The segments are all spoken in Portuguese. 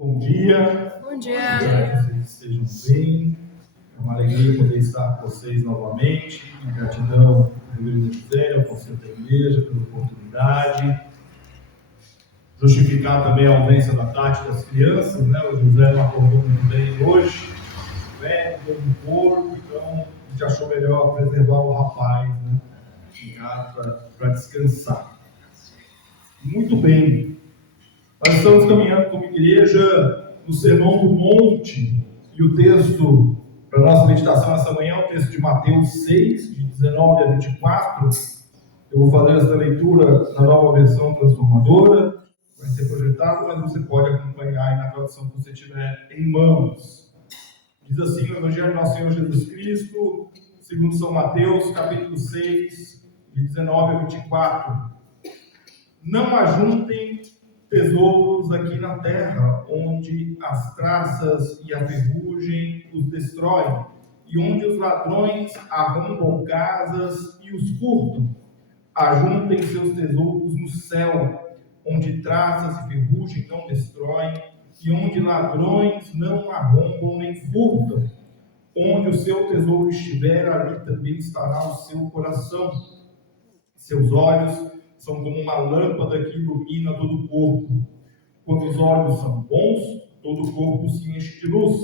Bom dia. Bom dia. Espero que vocês estejam bem. É uma alegria poder estar com vocês novamente. Gratidão ao Ministério, ao Conselho da Igreja, pela oportunidade. Justificar também a ausência da Tati das crianças, né? O José não acordou muito bem hoje, dor no corpo, então a gente achou melhor preservar o rapaz, né? Em casa para descansar. Muito bem. Nós estamos caminhando como igreja no Sermão do Monte, e o texto para a nossa meditação essa manhã é o texto de Mateus 6, de 19 a 24. Eu vou fazer essa leitura na nova versão transformadora, vai ser projetado, mas você pode acompanhar aí na tradução que você tiver em mãos. Diz assim o Evangelho do nosso Senhor Jesus Cristo, segundo São Mateus, capítulo 6, de 19 a 24. Não ajuntem tesouros aqui na terra, onde as traças e a ferrugem os destroem, e onde os ladrões arrombam casas e os furtam. Ajuntem seus tesouros no céu, onde traças e ferrugem não destroem, e onde ladrões não arrombam nem furtam. Onde o seu tesouro estiver, ali também estará o seu coração. Seus olhos são como uma lâmpada que ilumina todo o corpo. Quando os olhos são bons, todo o corpo se enche de luz.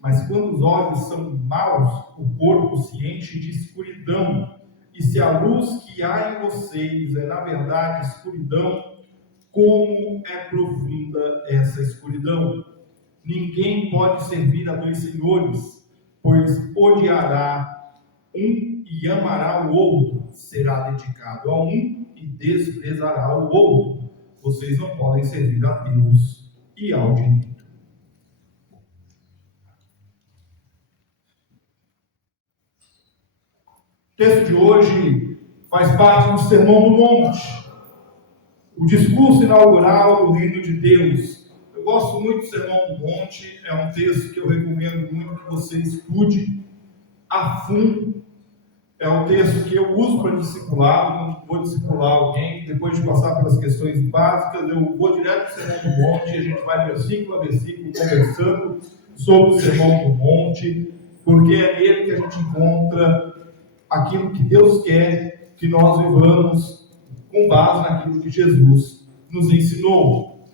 Mas quando os olhos são maus, o corpo se enche de escuridão. E se a luz que há em vocês é, na verdade, escuridão, como é profunda essa escuridão? Ninguém pode servir a dois senhores, pois odiará um e amará o outro, será dedicado a um e desprezará o outro. Vocês não podem servir a Deus e ao dinheiro. O texto de hoje faz parte do Sermão do Monte, o discurso inaugural do Reino de Deus. Eu gosto muito do Sermão do Monte, é um texto que eu recomendo muito que você estude a fundo. É um texto que eu uso para discipulado, quando vou discipular alguém, depois de passar pelas questões básicas, eu vou direto para o Sermão do Monte, e a gente vai versículo a versículo conversando sobre o Sermão do Monte, porque é nele que a gente encontra aquilo que Deus quer que nós vivamos com base naquilo que Jesus nos ensinou.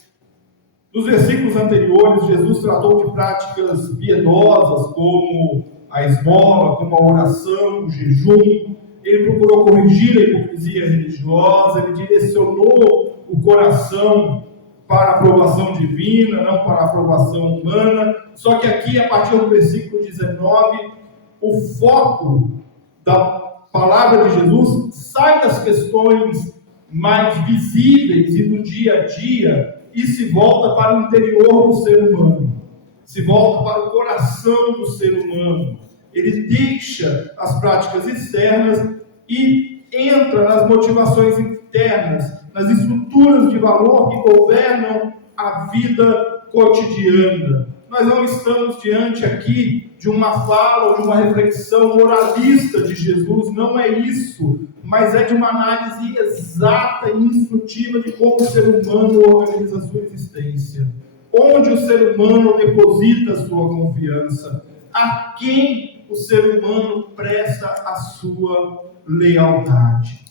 Nos versículos anteriores, Jesus tratou de práticas piedosas, como a esmola, como a oração, o jejum. Ele procurou corrigir a hipocrisia religiosa, ele direcionou o coração para a aprovação divina, não para a aprovação humana. Só que aqui, a partir do versículo 19, o foco da palavra de Jesus sai das questões mais visíveis e do dia a dia e se volta para o interior do ser humano, se volta para o coração do ser humano. Ele deixa as práticas externas e entra nas motivações internas, nas estruturas de valor que governam a vida cotidiana. Nós não estamos diante aqui de uma fala ou de uma reflexão moralista de Jesus, não é isso, mas é de uma análise exata e instrutiva de como o ser humano organiza a sua existência, onde o ser humano deposita a sua confiança, a quem o ser humano presta a sua lealdade.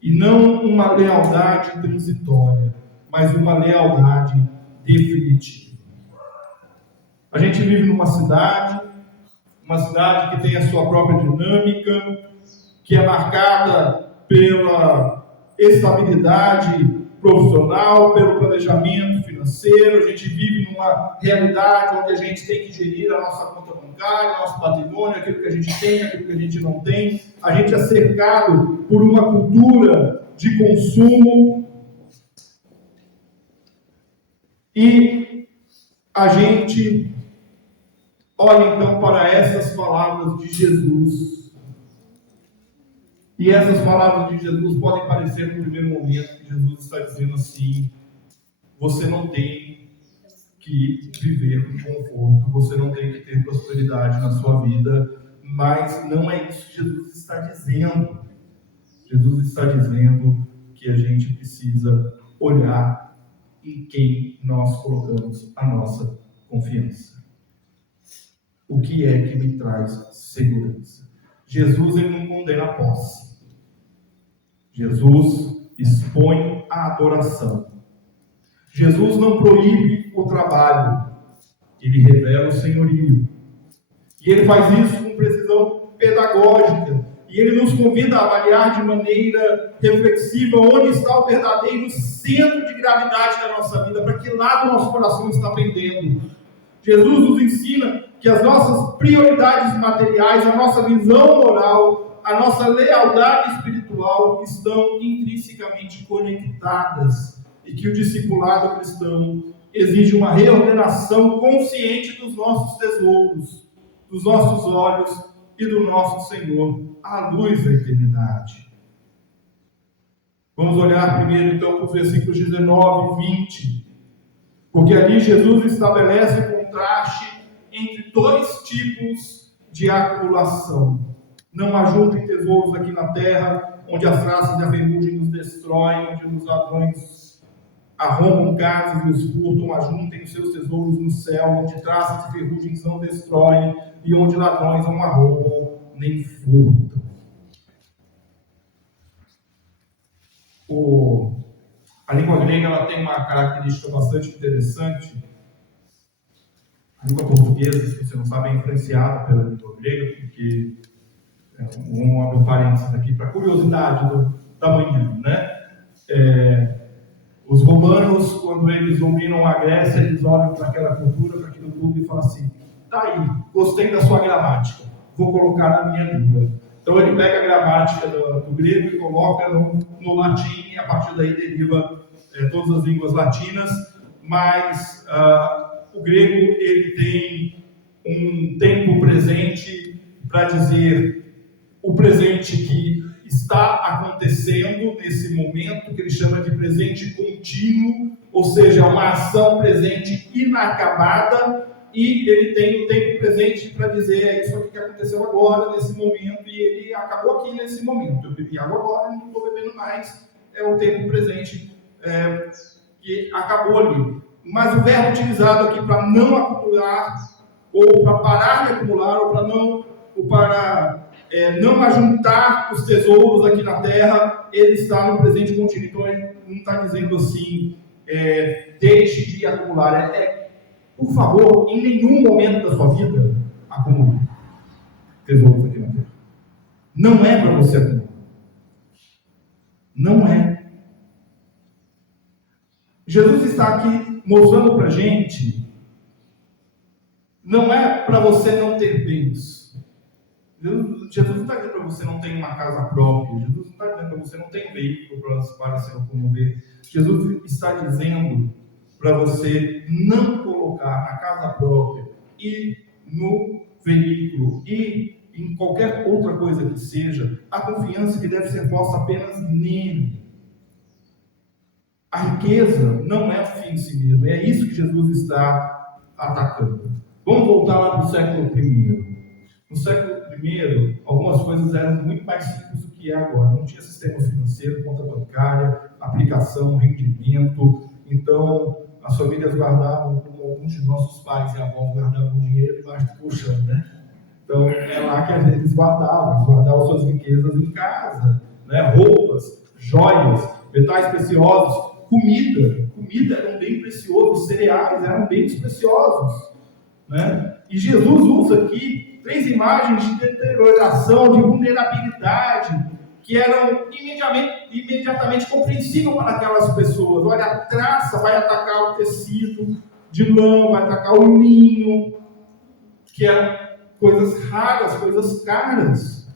E não uma lealdade transitória, mas uma lealdade definitiva. A gente vive numa cidade que tem a sua própria dinâmica, que é marcada pela estabilidade profissional, pelo planejamento financeiro. A gente vive numa realidade onde a gente tem que gerir a nossa conta bancária, nosso patrimônio, aquilo que a gente tem, aquilo que a gente não tem. A gente é cercado por uma cultura de consumo e a gente olha então para essas palavras de Jesus. E essas palavras de Jesus podem parecer no primeiro momento que Jesus está dizendo assim: você não tem que viver com conforto, você não tem que ter prosperidade na sua vida, mas não é isso que Jesus está dizendo. Jesus está dizendo que a gente precisa olhar em quem nós colocamos a nossa confiança. O que é que me traz segurança? Jesus, ele não condena a posse. Jesus expõe a adoração. Jesus não proíbe o trabalho. Ele revela o senhorio. E ele faz isso com precisão pedagógica. E ele nos convida a avaliar de maneira reflexiva onde está o verdadeiro centro de gravidade da nossa vida, para que lado o nosso coração está pendendo. Jesus nos ensina que as nossas prioridades materiais, a nossa visão moral, a nossa lealdade espiritual estão intrinsecamente conectadas e que o discipulado cristão exige uma reordenação consciente dos nossos tesouros, dos nossos olhos e do nosso Senhor, à luz da eternidade. Vamos olhar primeiro então para os versículos 19 e 20, porque ali Jesus estabelece o contraste entre dois tipos de acumulação. Não ajuntem tesouros aqui na terra, onde as traças e a ferrugem nos destroem, onde os ladrões arrombam casas e os furtam. Ajuntem os seus tesouros no céu, onde traças e ferrugens não destroem e onde ladrões não arrombam nem furtam. A língua grega ela tem uma característica bastante interessante. A língua portuguesa, se você não sabe, é influenciada pela língua grega, porque vamos abrir um parênteses aqui para curiosidade da manhã, né? Os romanos, quando eles dominam a Grécia, eles olham para aquela cultura, para aquilo tudo e falam assim: tá aí, gostei da sua gramática, vou colocar na minha língua. Então ele pega a gramática do grego e coloca no latim, e a partir daí deriva todas as línguas latinas, mas o grego ele tem um tempo presente para dizer o presente que está acontecendo nesse momento, que ele chama de presente contínuo, ou seja, uma ação presente inacabada, e ele tem o tempo presente para dizer é isso aqui que aconteceu agora, nesse momento, e ele acabou aqui nesse momento. Eu bebi água agora, não estou bebendo mais, é o tempo presente que acabou ali. Mas o verbo utilizado aqui para não acumular, ou para parar de acumular, ou para não ajuntar os tesouros aqui na terra, ele está no presente contínuo. Então ele não está dizendo assim, deixe de acumular. Por favor, em nenhum momento da sua vida, acumule tesouros aqui na terra. Não é para você acumular. Não é. Jesus está aqui mostrando para a gente, não é para você não ter bens. Jesus não está dizendo para você não ter uma casa própria. Jesus não está dizendo para você não ter um veículo para se locomover. Jesus está dizendo para você não colocar na casa própria e no veículo e em qualquer outra coisa que seja a confiança que deve ser posta apenas nele. A riqueza não é o fim em si mesmo. É isso que Jesus está atacando. Vamos voltar lá para o século I. No século I, algumas coisas eram muito mais simples do que é agora. Não tinha sistema financeiro, conta bancária, aplicação, rendimento. Então, as famílias guardavam, como alguns de nossos pais e avós guardavam dinheiro debaixo do colchão, né? Então, é lá que eles guardavam suas riquezas em casa, né? Roupas, joias, metais preciosos, comida era um bem precioso, cereais eram bens preciosos, né? E Jesus usa aqui 3 imagens de deterioração, de vulnerabilidade, que eram imediatamente compreensíveis para aquelas pessoas. Olha, a traça vai atacar o tecido de lã, vai atacar o linho, que eram coisas raras, coisas caras.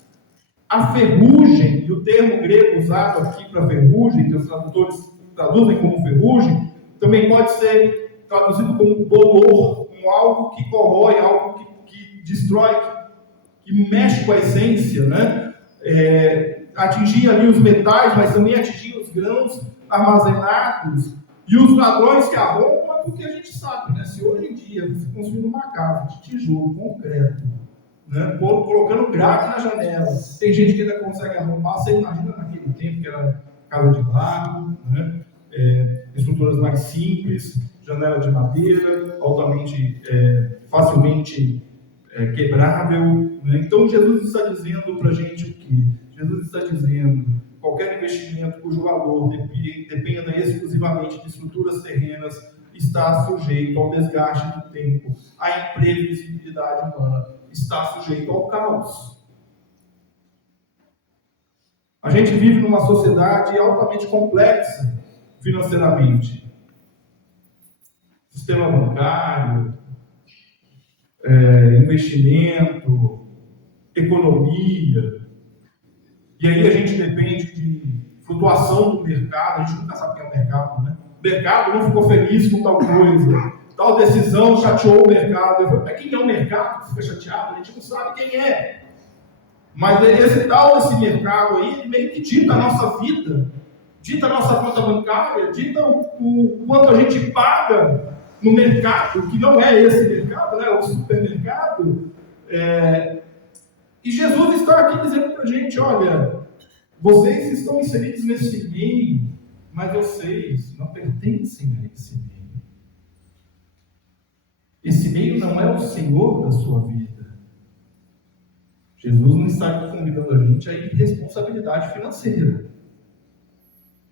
A ferrugem, e o termo grego usado aqui para ferrugem, que os tradutores traduzem como ferrugem, também pode ser traduzido como bolor, como algo que corrói, algo que destrói, que mexe com a essência, né? Atingia ali os metais, mas também atingia os grãos armazenados. E os ladrões que arrombam é porque a gente sabe, né? Se hoje em dia você construir uma casa de tijolo, concreto, né? Colocando grade na janela, tem gente que ainda consegue arrombar. Você imagina naquele tempo que era casa de barro, né? Estrutura estruturas mais simples, janela de madeira, altamente, facilmente quebrável. Né? Então Jesus está dizendo para a gente o quê? Jesus está dizendo: qualquer investimento cujo valor dependa exclusivamente de estruturas terrenas está sujeito ao desgaste do tempo, à imprevisibilidade humana, está sujeito ao caos. A gente vive numa sociedade altamente complexa financeiramente. Sistema bancário, investimento, economia. E aí a gente depende de flutuação do mercado. A gente nunca sabe o que é o mercado, né? O mercado não ficou feliz com tal coisa. Tal decisão chateou o mercado. Mas quem é o mercado que fica chateado? A gente não sabe quem é. Mas esse mercado aí, ele meio que dita a nossa vida, dita a nossa conta bancária, dita o quanto a gente paga no mercado, que não é esse mercado, né? O supermercado. E Jesus está aqui dizendo para a gente: olha, vocês estão inseridos nesse meio, mas vocês não pertencem a esse meio. Esse meio não é o Senhor da sua vida. Jesus não está convidando a gente a irresponsabilidade financeira.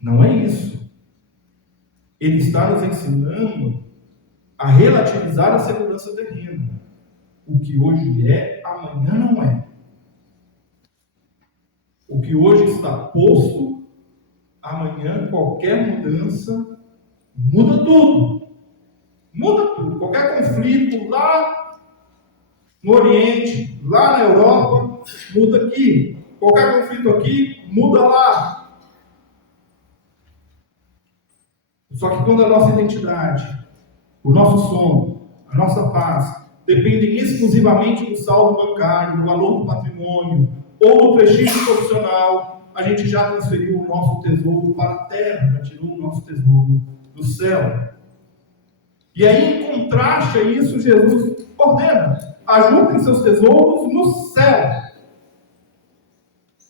Não é isso. Ele está nos ensinando a relativizar a segurança terrena. O que hoje é, amanhã não é. O que hoje está posto, amanhã qualquer mudança muda tudo. Muda tudo. Qualquer conflito lá no Oriente, lá na Europa, muda aqui. Qualquer conflito aqui, muda lá. Só que quando a nossa identidade, o nosso sono, a nossa paz, dependem exclusivamente do saldo bancário, do valor do patrimônio, ou do prestígio profissional, a gente já transferiu o nosso tesouro para a terra, já tirou o nosso tesouro do céu. E aí, em contraste a isso, Jesus ordena: ajuntem seus tesouros no céu.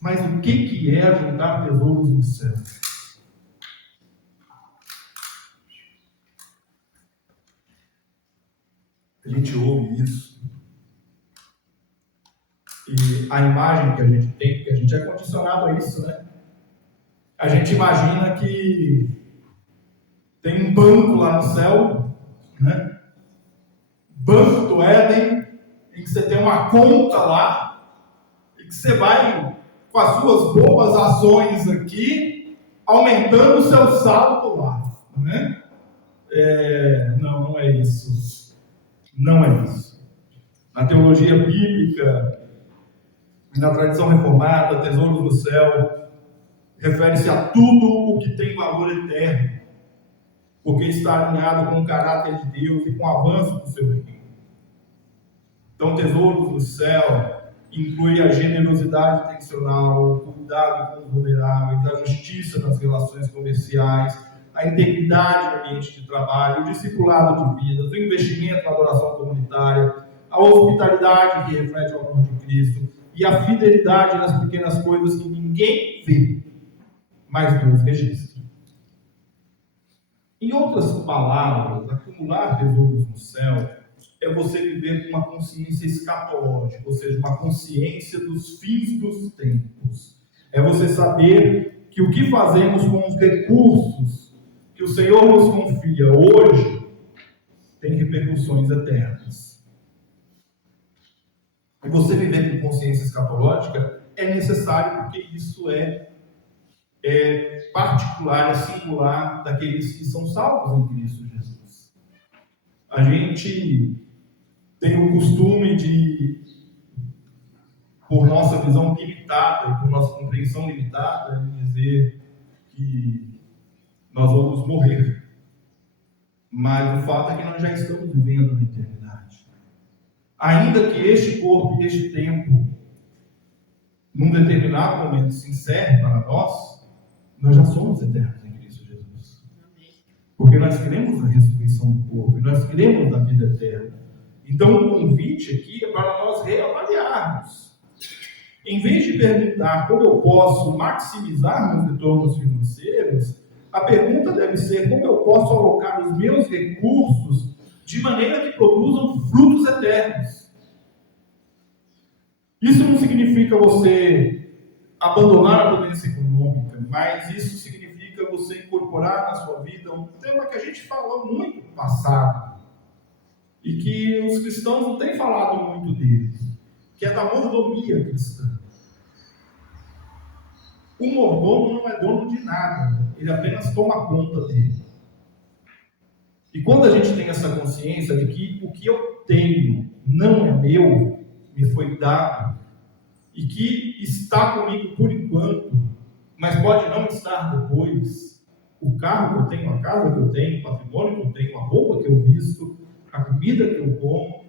Mas o que é ajuntar tesouros no céu? A gente ouve isso. E a imagem que a gente tem, porque a gente é condicionado a isso, né? A gente imagina que tem um banco lá no céu, né? Banco do Éden, em que você tem uma conta lá, e que você vai, com as suas boas ações aqui, aumentando o seu saldo lá, né? Não é isso. Não é isso. Na teologia bíblica e na tradição reformada, tesouros do céu refere-se a tudo o que tem valor eterno, porque está alinhado com o caráter de Deus e com o avanço do seu reino. Então, tesouros do céu inclui a generosidade intencional, o cuidado com os vulneráveis, a justiça nas relações comerciais, a integridade no ambiente de trabalho, o discipulado de vidas, o investimento na adoração comunitária, a hospitalidade que reflete o amor de Cristo e a fidelidade nas pequenas coisas que ninguém vê, mas Deus registra. Em outras palavras, acumular tesouros no céu é você viver com uma consciência escatológica, ou seja, uma consciência dos fins dos tempos. É você saber que o que fazemos com os recursos que o Senhor nos confia hoje tem repercussões eternas. E você viver com consciência escatológica é necessário, porque isso é particular, é singular daqueles que são salvos em Cristo Jesus. A gente tem o costume de, por nossa visão limitada e por nossa compreensão limitada, de dizer que nós vamos morrer. Mas o fato é que nós já estamos vivendo na eternidade. Ainda que este corpo e este tempo, num determinado momento, se encerre para nós já somos eternos em Cristo Jesus. Porque nós cremos na ressurreição do corpo, e nós cremos na vida eterna. Então o convite aqui é para nós reavaliarmos. Em vez de perguntar como eu posso maximizar meus retornos financeiros, A pergunta deve ser: como eu posso alocar os meus recursos de maneira que produzam frutos eternos? Isso não significa você abandonar a potência econômica, mas isso significa você incorporar na sua vida um tema que a gente falou muito no passado e que os cristãos não têm falado muito dele, que é da mordomia cristã. O mordomo não é dono de nada, ele apenas toma conta dele. E quando a gente tem essa consciência de que o que eu tenho não é meu, me foi dado, e que está comigo por enquanto, mas pode não estar depois, o carro que eu tenho, a casa que eu tenho, o patrimônio que eu tenho, a roupa que eu visto, a comida que eu como,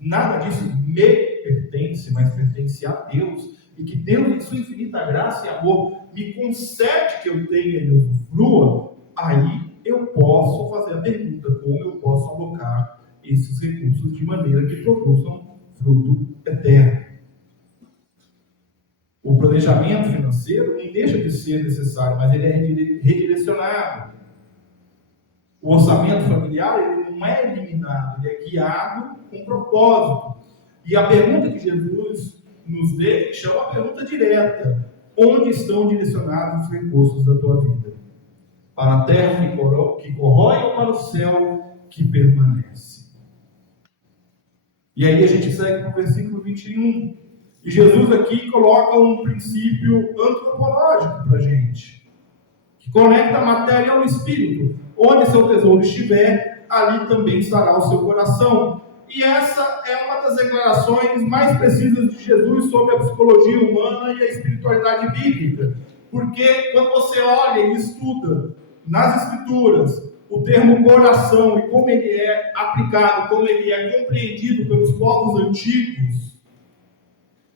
nada disso me pertence, mas pertence a Deus, e que Deus, em sua infinita graça e amor, me concede que eu tenha e usufrua. Aí eu posso fazer a pergunta: como eu posso alocar esses recursos de maneira que produzam fruto eterno? O planejamento financeiro não deixa de ser necessário, mas ele é redirecionado. O orçamento familiar, ele não é eliminado, ele é guiado com propósito. E a pergunta que Jesus nos deixa é uma pergunta direta: onde estão direcionados os recursos da tua vida? Para a terra que corrói ou para o céu que permanece? E aí a gente segue para o versículo 21. E Jesus aqui coloca um princípio antropológico para a gente, que conecta a matéria ao espírito. Onde seu tesouro estiver, ali também estará o seu coração. E essa é uma das declarações mais precisas de Jesus sobre a psicologia humana e a espiritualidade bíblica. Porque quando você olha e estuda nas escrituras o termo coração e como ele é aplicado, como ele é compreendido pelos povos antigos,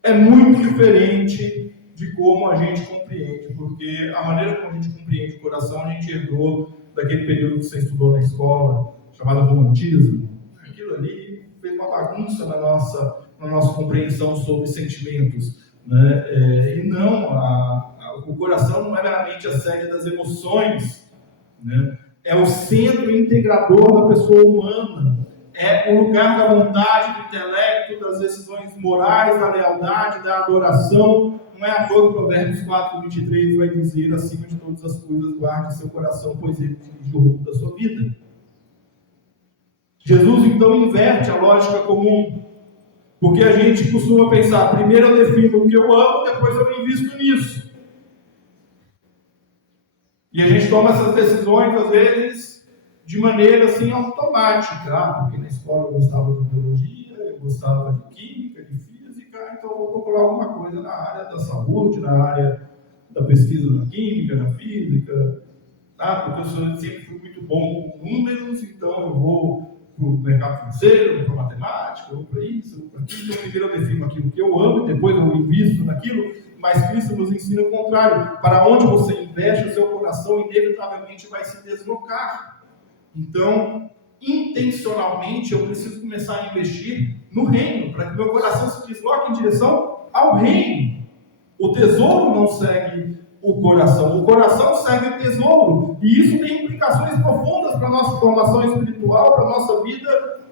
é muito diferente de como a gente compreende, porque a maneira como a gente compreende o coração, a gente herdou daquele período que você estudou na escola, chamado romantismo. Aquilo ali fez uma bagunça na nossa compreensão sobre sentimentos, né? E não, o coração não é meramente a sede das emoções, né? É o centro integrador da pessoa humana. É o lugar da vontade, do intelecto, das decisões morais, da lealdade, da adoração. Não é à toa que Provérbios 4, 23 vai dizer: acima de todas as coisas, guarde seu coração, pois ele dirige o rumo da sua vida. Jesus então inverte a lógica comum, porque a gente costuma pensar: primeiro eu defino o que eu amo, depois eu invisto nisso. E a gente toma essas decisões, às vezes, de maneira assim automática. Porque na escola eu gostava de biologia, eu gostava de química, de física, então eu vou procurar alguma coisa na área da saúde, na área da pesquisa na química, na física, porque eu sempre fui muito bom com números, então eu vou para o mercado financeiro, para a matemática, ou para isso, ou para aquilo. Então primeiro eu defino aquilo que eu amo, depois eu invisto naquilo. Mas Cristo nos ensina o contrário: para onde você investe, o seu coração inevitavelmente vai se deslocar. Então, intencionalmente, eu preciso começar a investir no reino, para que meu coração se desloque em direção ao reino. O tesouro não segue o coração segue o tesouro, e isso tem implicações profundas para a nossa formação espiritual, para a nossa vida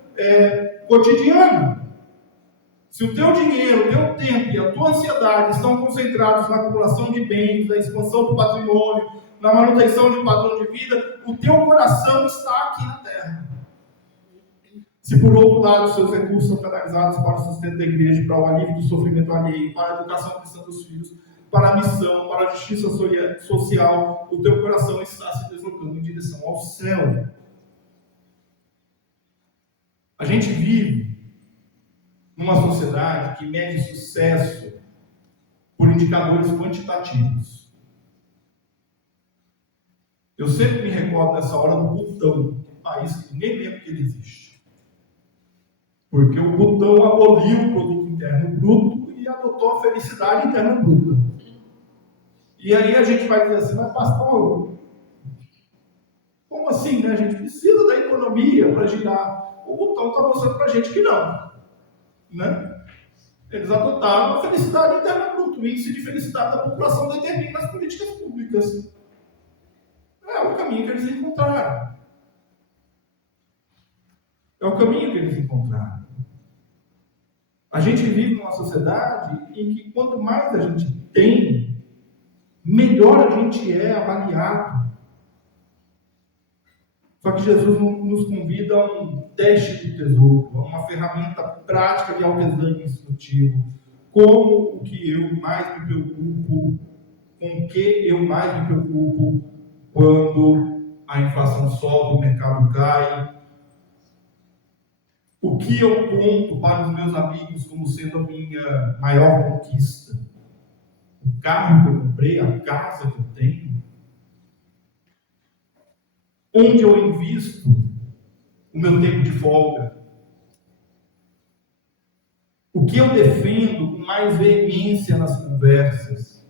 cotidiana. Se o teu dinheiro, o teu tempo e a tua ansiedade estão concentrados na acumulação de bens, na expansão do patrimônio, na manutenção de um padrão de vida, o teu coração está aqui na terra. Se por outro lado os seus recursos são canalizados para o sustento da igreja, para o alívio do sofrimento alheio, para a educação cristã dos filhos, para a missão, para a justiça social, o teu coração está se deslocando em direção ao céu. A gente vive numa sociedade que mede sucesso por indicadores quantitativos. Eu sempre me recordo nessa hora do Butão, um país que ninguém lembra que ele existe. Porque o Butão aboliu o produto interno bruto e adotou a felicidade interna bruta. E aí a gente vai dizer assim: mas pastor, como assim, né? A gente precisa da economia para girar. O Butão está mostrando para a gente que não. Né? Eles adotaram a felicidade interna bruta. O índice de felicidade da população determina as políticas públicas. É o caminho que eles encontraram. É o caminho que eles encontraram. A gente vive numa sociedade em que quanto mais a gente tem, melhor a gente é avaliado. Só que Jesus nos convida a um teste de tesouro, a uma ferramenta prática de autoexame instrutivo. Como o que eu mais me preocupo, com o que eu mais me preocupo quando a inflação sobe, o mercado cai. O que eu conto para os meus amigos como sendo a minha maior conquista? O carro que eu comprei, a casa que eu tenho? Onde eu invisto o meu tempo de folga? O que eu defendo com mais veemência nas conversas?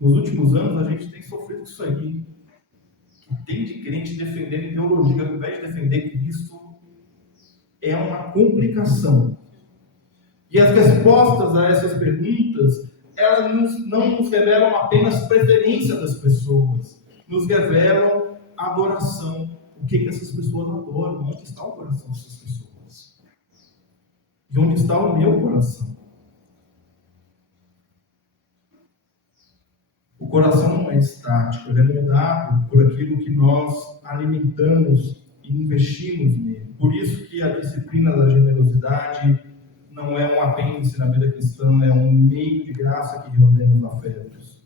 Nos últimos anos a gente tem sofrido com isso aí. Tem de crente defendendo ideologia ao invés de defender Cristo. É uma complicação. E as respostas a essas perguntas, elas não nos revelam apenas preferência das pessoas, nos revelam adoração. O que essas pessoas adoram? Onde está o coração dessas pessoas? E onde está o meu coração? O coração não é estático, ele é moldado por aquilo que nós alimentamos e investimos nele. Por isso que a disciplina da generosidade não é um apêndice na vida cristã, é um meio de graça que reordena os afetos.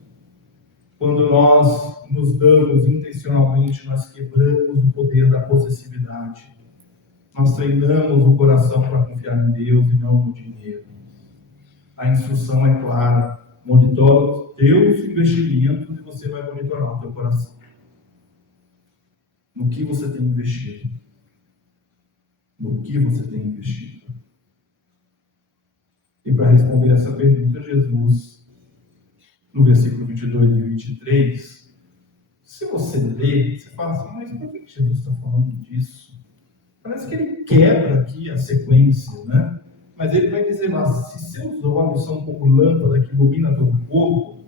Quando nós nos damos intencionalmente, nós quebramos o poder da possessividade. Nós treinamos o coração para confiar em Deus e não no dinheiro. A instrução é clara. Monitore os teus investimentos e você vai monitorar o teu coração. No que você tem investido? No que você tem investido? E para responder essa pergunta, Jesus, no versículo 22 e 23, se você ler, você fala assim, mas por que Jesus está falando disso? Parece que ele quebra aqui a sequência, né? Mas ele vai dizer lá, se seus olhos são como lâmpada que ilumina todo o corpo,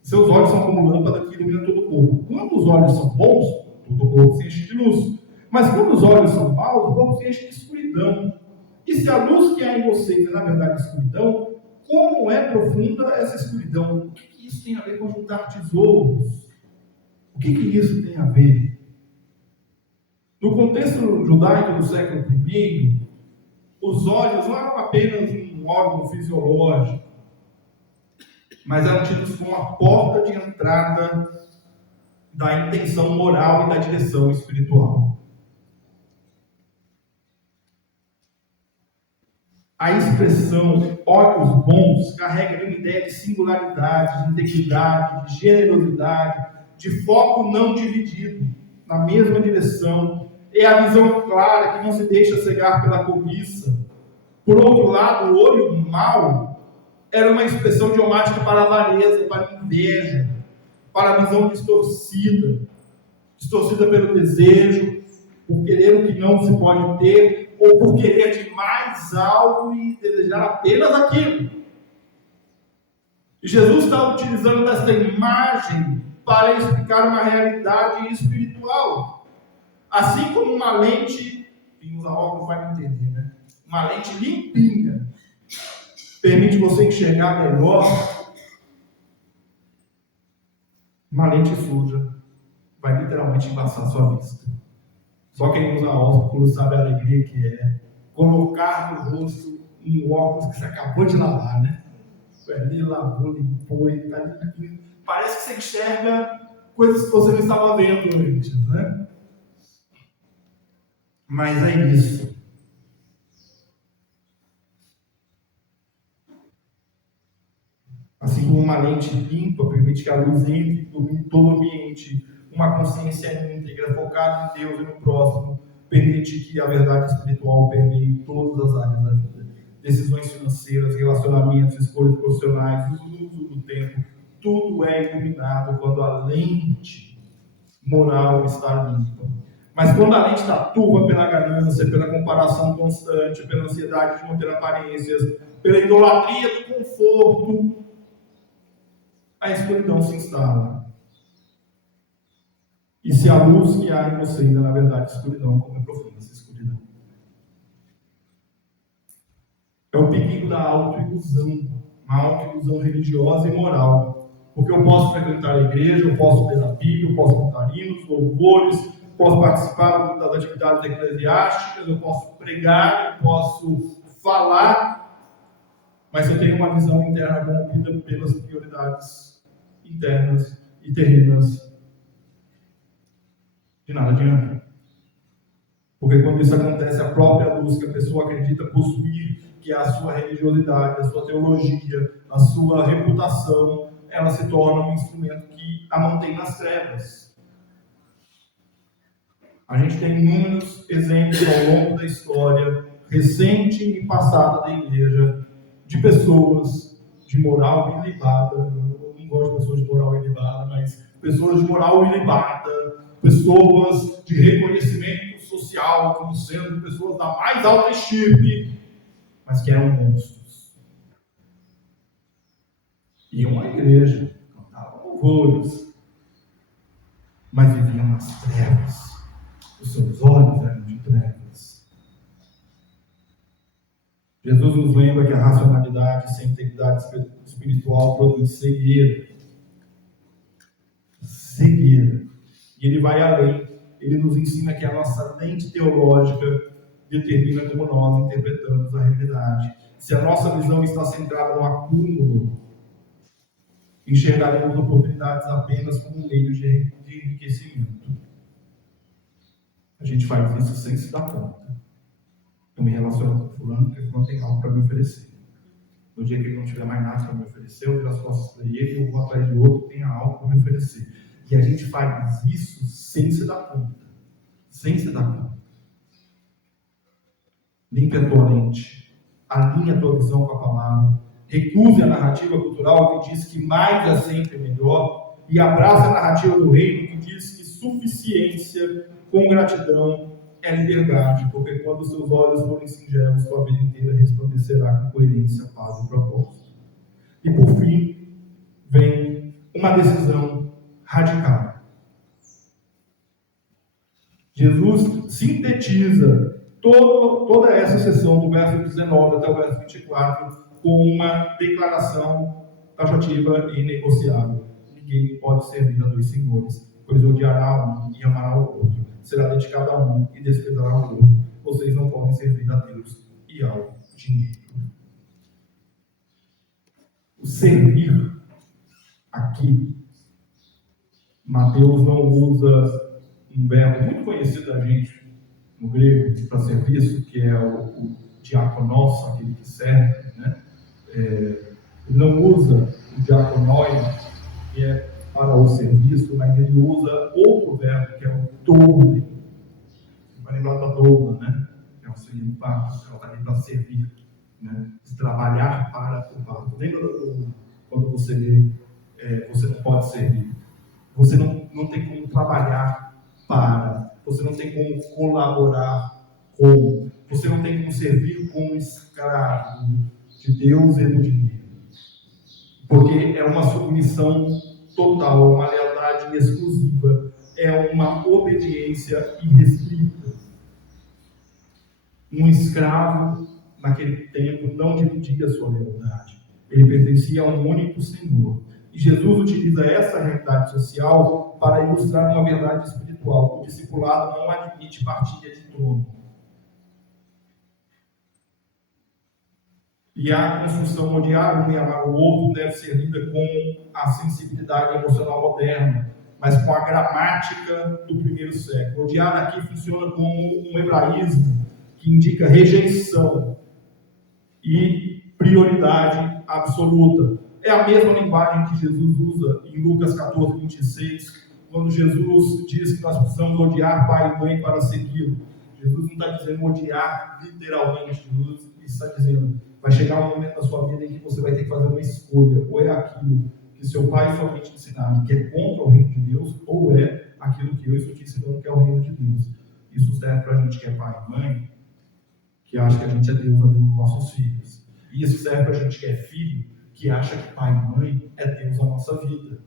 seus olhos são como lâmpada que ilumina todo o corpo. Quando os olhos são bons, todo o corpo se enche de luz. Mas quando os olhos são maus, o corpo se enche de escuridão. E se a luz que há em vocês é, na verdade, escuridão, como é profunda essa escuridão? O que isso tem a ver com juntar tesouros? O que isso tem a ver? No contexto judaico do século I, os olhos não eram apenas um órgão fisiológico, mas eram tidos como a porta de entrada da intenção moral e da direção espiritual. A expressão olhos bons carrega uma ideia de singularidade, de integridade, de generosidade, de foco não dividido, na mesma direção. É a visão clara que não se deixa cegar pela cobiça. Por outro lado, o olho mau era uma expressão idiomática para a avareza, para a inveja, para a visão distorcida pelo desejo, por querer o que não se pode ter, ou por querer de mais algo e desejar apenas aquilo. E Jesus está utilizando esta imagem para explicar uma realidade espiritual. Assim como uma lente, quem usa óculos vai entender, né? Uma lente limpinha permite você enxergar melhor. Uma lente suja vai literalmente embaçar a sua vista. Só quem usa óculos sabe a alegria que é colocar no rosto um óculos que você acabou de lavar, né? Ele lavou, limpou e está limpinho. Parece que você enxerga coisas que você não estava vendo antes, né? Mas é isso. Assim como uma lente limpa permite que a luz entre em todo o ambiente, uma consciência íntegra, focada em Deus e no próximo, permite que a verdade espiritual permeie todas as áreas da vida. Decisões financeiras, relacionamentos, escolhas profissionais, o uso do tempo, tudo é iluminado quando a lente moral está limpa. Mas quando a lente está turva pela ganância, pela comparação constante, pela ansiedade de manter aparências, pela idolatria do conforto, a escuridão se instala. E se a luz que há em vocês é, na verdade, escuridão, como é profunda essa escuridão. É o perigo da autoilusão, uma autoilusão religiosa e moral. Porque eu posso frequentar a igreja, eu posso ler a Bíblia, eu posso cantar hinos, louvores, posso participar das atividades eclesiásticas, eu posso pregar, eu posso falar, mas eu tenho uma visão interna corrompida pelas prioridades internas e terrenas. De nada adianta. Porque quando isso acontece, a própria luz que a pessoa acredita possuir, que é a sua religiosidade, a sua teologia, a sua reputação, ela se torna um instrumento que a mantém nas trevas. A gente tem inúmeros exemplos ao longo da história, recente e passada da igreja, de pessoas de moral ilibada. Eu não gosto de pessoas de moral ilibada, mas pessoas de moral ilibada, pessoas de reconhecimento social, como sendo pessoas da mais alta estirpe, mas que eram monstros. Iam à igreja, cantavam louvores, mas viviam nas trevas. Os seus olhos eram de trevas. Jesus nos lembra que a racionalidade sem integridade espiritual produz cegueira. Cegueira. E ele vai além. Ele nos ensina que a nossa lente teológica determina como nós interpretamos a realidade. Se a nossa visão está centrada no acúmulo, enxergaremos oportunidades apenas como um meio de enriquecimento. A gente faz isso sem se dar conta. Eu me relaciono com fulano, porque fulano tem algo para me oferecer. No dia que ele não tiver mais nada para me oferecer, eu viro as costas para ele e eu vou atrás de outro que tenha algo para me oferecer. E a gente faz isso sem se dar conta. Sem se dar conta. Limpe a tua lente. Alinhe a tua visão com a palavra. Recuse a narrativa cultural que diz que mais é sempre melhor. E abraça a narrativa do reino que diz que suficiência com gratidão é liberdade. Porque quando os seus olhos forem singelos, tua vida inteira resplandecerá com coerência, paz e propósito. E por fim, vem uma decisão radical. Jesus sintetiza toda essa sessão do verso 19 até o verso 24 com uma declaração taxativa e negociável. Ninguém pode servir a dois senhores, pois odiará um e amará o outro. Será dedicado a um e desprezará o outro. Vocês não podem servir a Deus e ao dinheiro. O servir aqui, Mateus não usa um verbo muito conhecido da gente no grego para serviço, que é o diakonos, aquele que serve, né? Ele não usa o diakonoia, que é para o serviço, mas ele usa outro verbo, que é o doule. Você vai lembrar da doula, né? Que é o seguinte passo, ela está ali para servir, né? De trabalhar para o passo. Lembra da doula? Quando você lê, você não pode servir. Você não tem como trabalhar para, você não tem como colaborar com, você não tem como servir como escravo de Deus e do dinheiro. Porque é uma submissão total, uma lealdade exclusiva, é uma obediência irrestrita. Um escravo, naquele tempo, não dividia sua lealdade. Ele pertencia a um único Senhor. E Jesus utiliza essa realidade social para ilustrar uma verdade espiritual. O discipulado não admite partilha de trono. E a construção odiar um e amar o outro deve ser lida com a sensibilidade emocional moderna, mas com a gramática do primeiro século. Odiar aqui funciona como um hebraísmo que indica rejeição e prioridade absoluta. É a mesma linguagem que Jesus usa em Lucas 14, 26, quando Jesus diz que nós precisamos odiar pai e mãe para segui-lo. Jesus não está dizendo odiar literalmente, Jesus está dizendo, vai chegar um momento na sua vida em que você vai ter que fazer uma escolha, ou é aquilo que seu pai e sua mãe te ensinaram, que é contra o reino de Deus, ou é aquilo que eu estou te ensinando, que é o reino de Deus. Isso serve para a gente que é pai e mãe, que acha que a gente é Deus na vida dos nossos filhos. E isso serve para a gente que é filho, que acha que pai e mãe é Deus na nossa vida.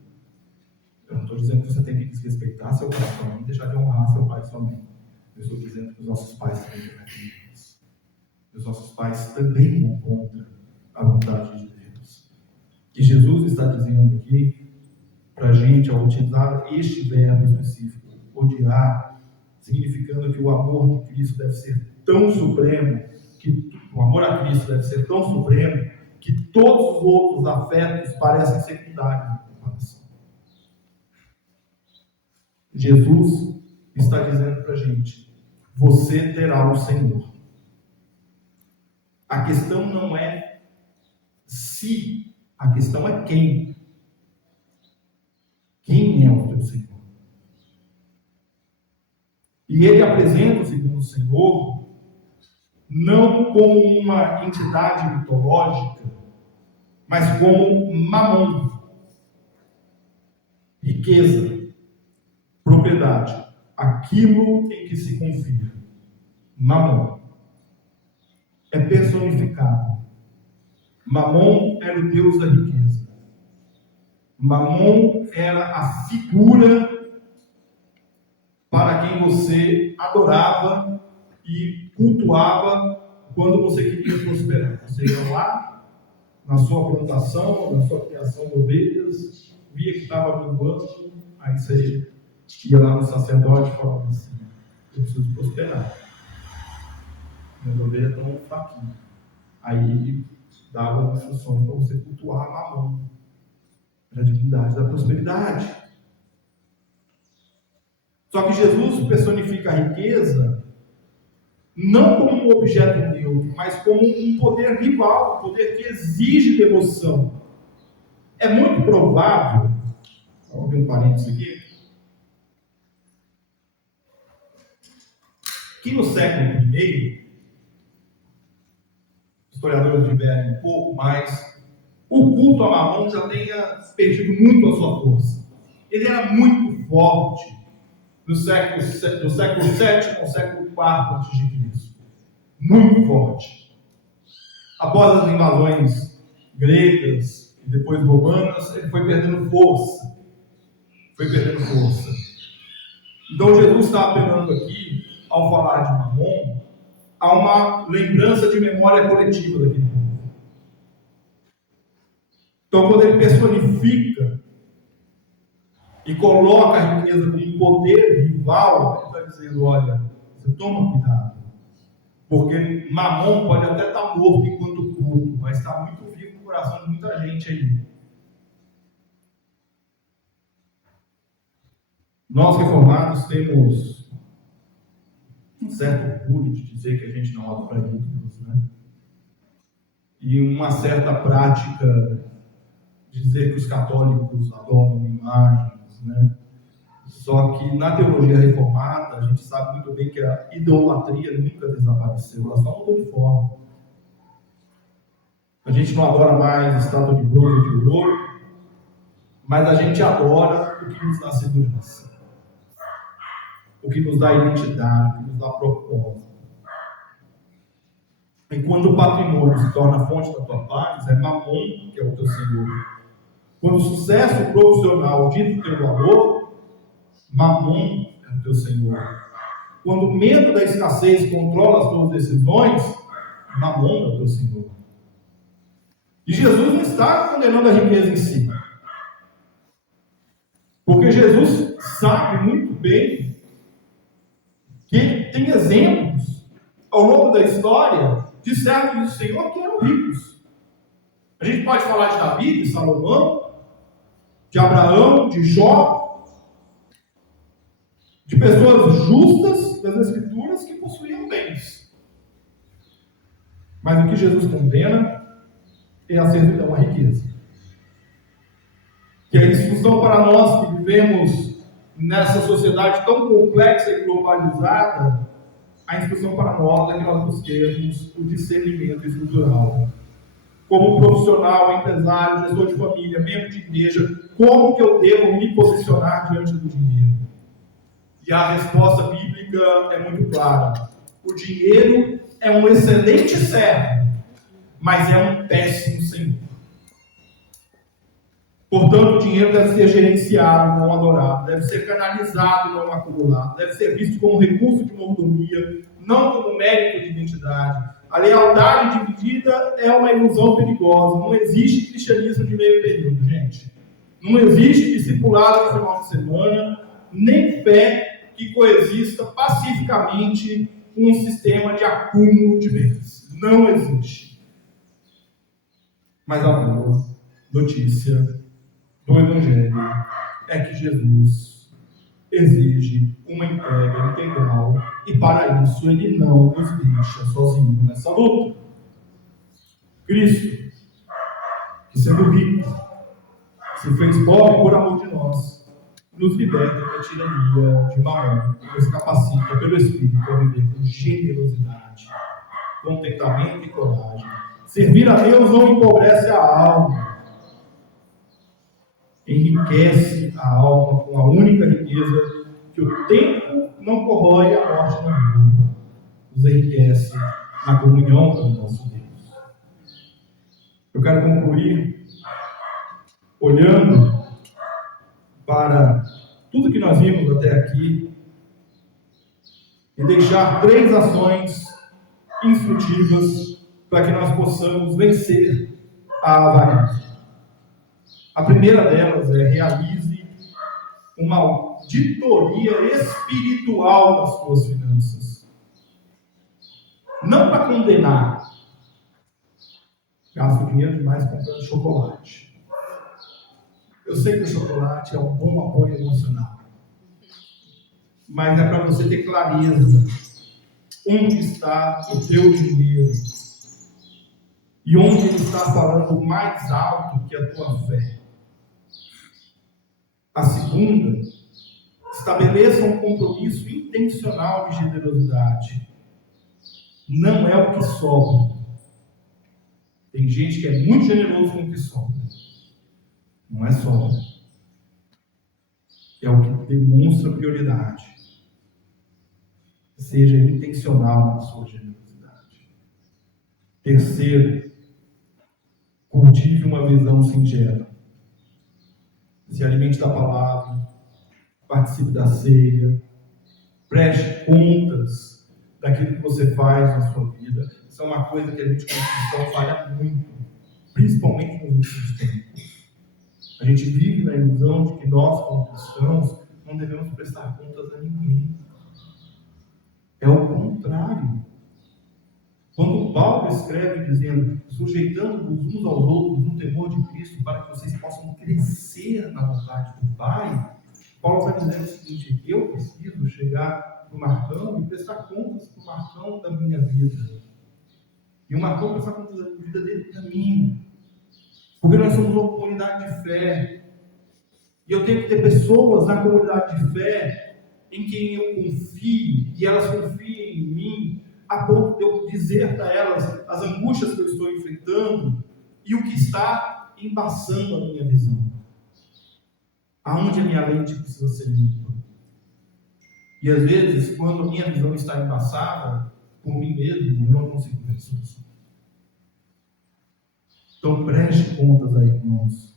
Eu não estou dizendo que você tem que desrespeitar seu pai e sua mãe e deixar de honrar seu pai e sua mãe. Eu estou dizendo que os nossos pais também cometem isso. Os nossos pais também vão contra a vontade de Deus. E Jesus está dizendo aqui para a gente, ao utilizar este verbo específico, odiar, significando que o amor de Cristo deve ser tão supremo, que o amor a Cristo deve ser tão supremo, que todos os outros afetos parecem secundários na comparação. Jesus está dizendo para a gente: você terá o Senhor. A questão não é se, a questão é quem. Quem é o teu Senhor? E ele apresenta o segundo Senhor não como uma entidade mitológica, mas como mamon, riqueza, propriedade, aquilo em que se confia. Mamon é personificado. Mamon era o deus da riqueza. Mamon era a figura para quem você adorava e cultuava quando você queria prosperar. Você ia lá, na sua plantação, na sua criação de ovelhas, via que estava minguando, aí você ia lá no sacerdote e falava assim: eu preciso prosperar. Minhas ovelhas estão fraquinhas. Aí ele dava instruções para você cultuar Mamon, a divindade da prosperidade. Só que Jesus personifica a riqueza não como um objeto neutro, mas como um poder rival, um poder que exige devoção. É muito provável, vou abrir um parênteses aqui, que no século I, historiadores divergem um pouco, mas o culto a Mamon já tenha perdido muito a sua força. Ele era muito forte do século VII ao século IV a.C. Muito forte. Após as invasões gregas e depois romanas, ele foi perdendo força. Então Jesus está apelando aqui, ao falar de Mamon, a uma lembrança de memória coletiva daquele povo. Então, quando ele personifica e coloca a riqueza como um poder rival, ele está dizendo: olha, você toma cuidado, porque Mamon pode até estar morto enquanto culto, mas está muito vivo no coração de muita gente aí. Nós reformados temos um certo orgulho de dizer que a gente não adora ídolos, né? E uma certa prática de dizer que os católicos adoram imagens, né? Só que na teologia reformada, a gente sabe muito bem que a idolatria nunca desapareceu, ela só mudou de forma. A gente não adora mais estátua de bronze e de ouro, mas a gente adora o que nos dá segurança, o que nos dá identidade, o que nos dá propósito. E quando o patrimônio se torna a fonte da tua paz, é Mamon que é o teu Senhor. Quando o sucesso profissional dita o teu valor, Mamon é o teu Senhor. Quando o medo da escassez controla as tuas decisões, Mamon é o teu Senhor. E Jesus não está condenando a riqueza em si. Porque Jesus sabe muito bem que tem exemplos ao longo da história de servos do Senhor que eram ricos. A gente pode falar de Davi, de Salomão, de Abraão, de Jó, de pessoas justas das Escrituras que possuíam bens. Mas o que Jesus condena é a servidão à riqueza. Que a instrução para nós que vivemos nessa sociedade tão complexa e globalizada, a instrução para nós é que nós busquemos o discernimento estrutural. Como profissional, empresário, gestor de família, membro de igreja, como que eu devo me posicionar diante do dinheiro? E a resposta bíblica é muito clara. O dinheiro é um excelente servo, mas é um péssimo senhor. Portanto, o dinheiro deve ser gerenciado, não adorado, deve ser canalizado, não acumulado, deve ser visto como recurso de mordomia, não como mérito de identidade. A lealdade dividida é uma ilusão perigosa. Não existe cristianismo de meio período, gente. Não existe discipulado no final de semana, nem fé que coexista pacificamente com um sistema de acúmulo de bens. Não existe. Mas a boa notícia do Evangelho é que Jesus exige uma entrega integral e para isso Ele não nos deixa sozinhos nessa luta. Cristo, que sendo rico, se fez pobre por amor de nós, nos liberta da tirania de Mamon e nos capacita pelo Espírito a viver com generosidade, contentamento e coragem. Servir a Deus não empobrece a alma, enriquece a alma com a única riqueza que o tempo não corrói e a morte não rouba. Nos enriquece na comunhão com o nosso Deus. Eu quero concluir olhando para tudo que nós vimos até aqui e deixar 3 ações instrutivas para que nós possamos vencer a avareza. A primeira delas é: realize uma auditoria espiritual das suas finanças. Não para condenar. Gasto dinheiro demais comprando chocolate. Eu sei que o chocolate é um bom apoio emocional. Mas é para você ter clareza onde está o teu dinheiro e onde ele está falando mais alto que a tua fé. A segunda, estabeleça um compromisso intencional de generosidade. Não é o que sobra. Tem gente que é muito generoso com o que sobra. Não é sobra. É o que demonstra prioridade. Seja intencional na sua generosidade. Terceiro, cultive uma visão singela. Se alimente da palavra, participe da ceia, preste contas daquilo que você faz na sua vida. Isso é uma coisa que a gente, como cristão, falha muito, principalmente nos últimos tempos. A gente vive na ilusão de que nós, como cristãos, não devemos prestar contas a ninguém. É o contrário. Quando Paulo escreve dizendo: sujeitando-vos uns aos outros no temor de Cristo, para que vocês possam crescer na vontade do Pai, Paulo está dizendo o seguinte: eu preciso chegar no Marcão e prestar contas para o Marcão da minha vida. E o Marcão prestar contas da vida dele para mim. Porque nós somos uma comunidade de fé. E eu tenho que ter pessoas na comunidade de fé em quem eu confie, e elas confiem em mim, a ponto de eu dizer para elas as angústias que eu estou enfrentando e o que está embaçando a minha visão. Aonde a minha lente precisa ser limpa. E às vezes, quando a minha visão está embaçada, por mim mesmo, eu não consigo ver a solução. Então preste contas aí, irmãos.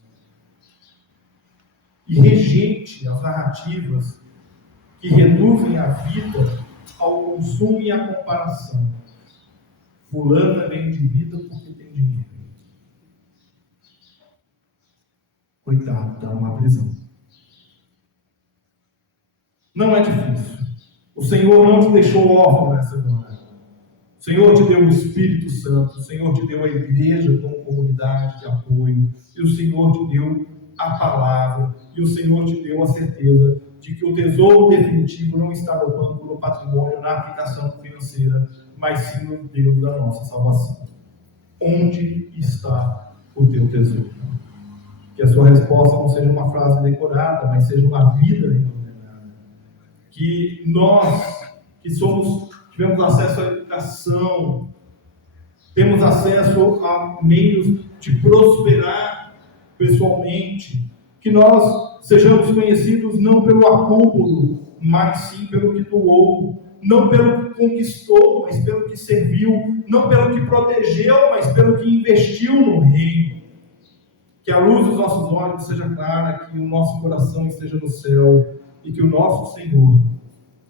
E rejeite as narrativas que reduzem a vida ao consumo e à comparação. Fulano é bem de vida porque tem dinheiro. Coitado, está numa prisão. Não é difícil. O Senhor não te deixou órfão nessa hora. O Senhor te deu o Espírito Santo. O Senhor te deu a igreja como comunidade de apoio. E o Senhor te deu a palavra. E o Senhor te deu a certeza de que o tesouro definitivo não está no banco, no patrimônio, na aplicação financeira, mas sim no Deus da nossa salvação. Onde está o teu tesouro? Que a sua resposta não seja uma frase decorada, mas seja uma vida remunerada. Que nós, que tivemos acesso à educação, temos acesso a meios de prosperar pessoalmente, que nós sejamos conhecidos não pelo acúmulo, mas sim pelo que doou, não pelo que conquistou, mas pelo que serviu, não pelo que protegeu, mas pelo que investiu no reino. Que a luz dos nossos olhos seja clara, que o nosso coração esteja no céu e que o nosso Senhor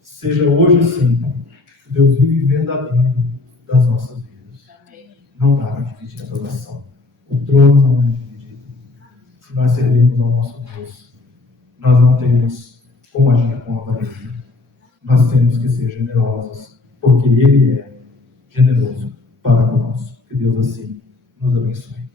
seja hoje e sempre o Deus vivo e verdadeiro das nossas vidas. Amém. Não dá para dividir a adoração. O trono não é dividido. Se nós servirmos ao nosso Deus, nós não temos como agir com avarentia. Nós temos que ser generosos, porque Ele é generoso para conosco. Que Deus assim nos abençoe.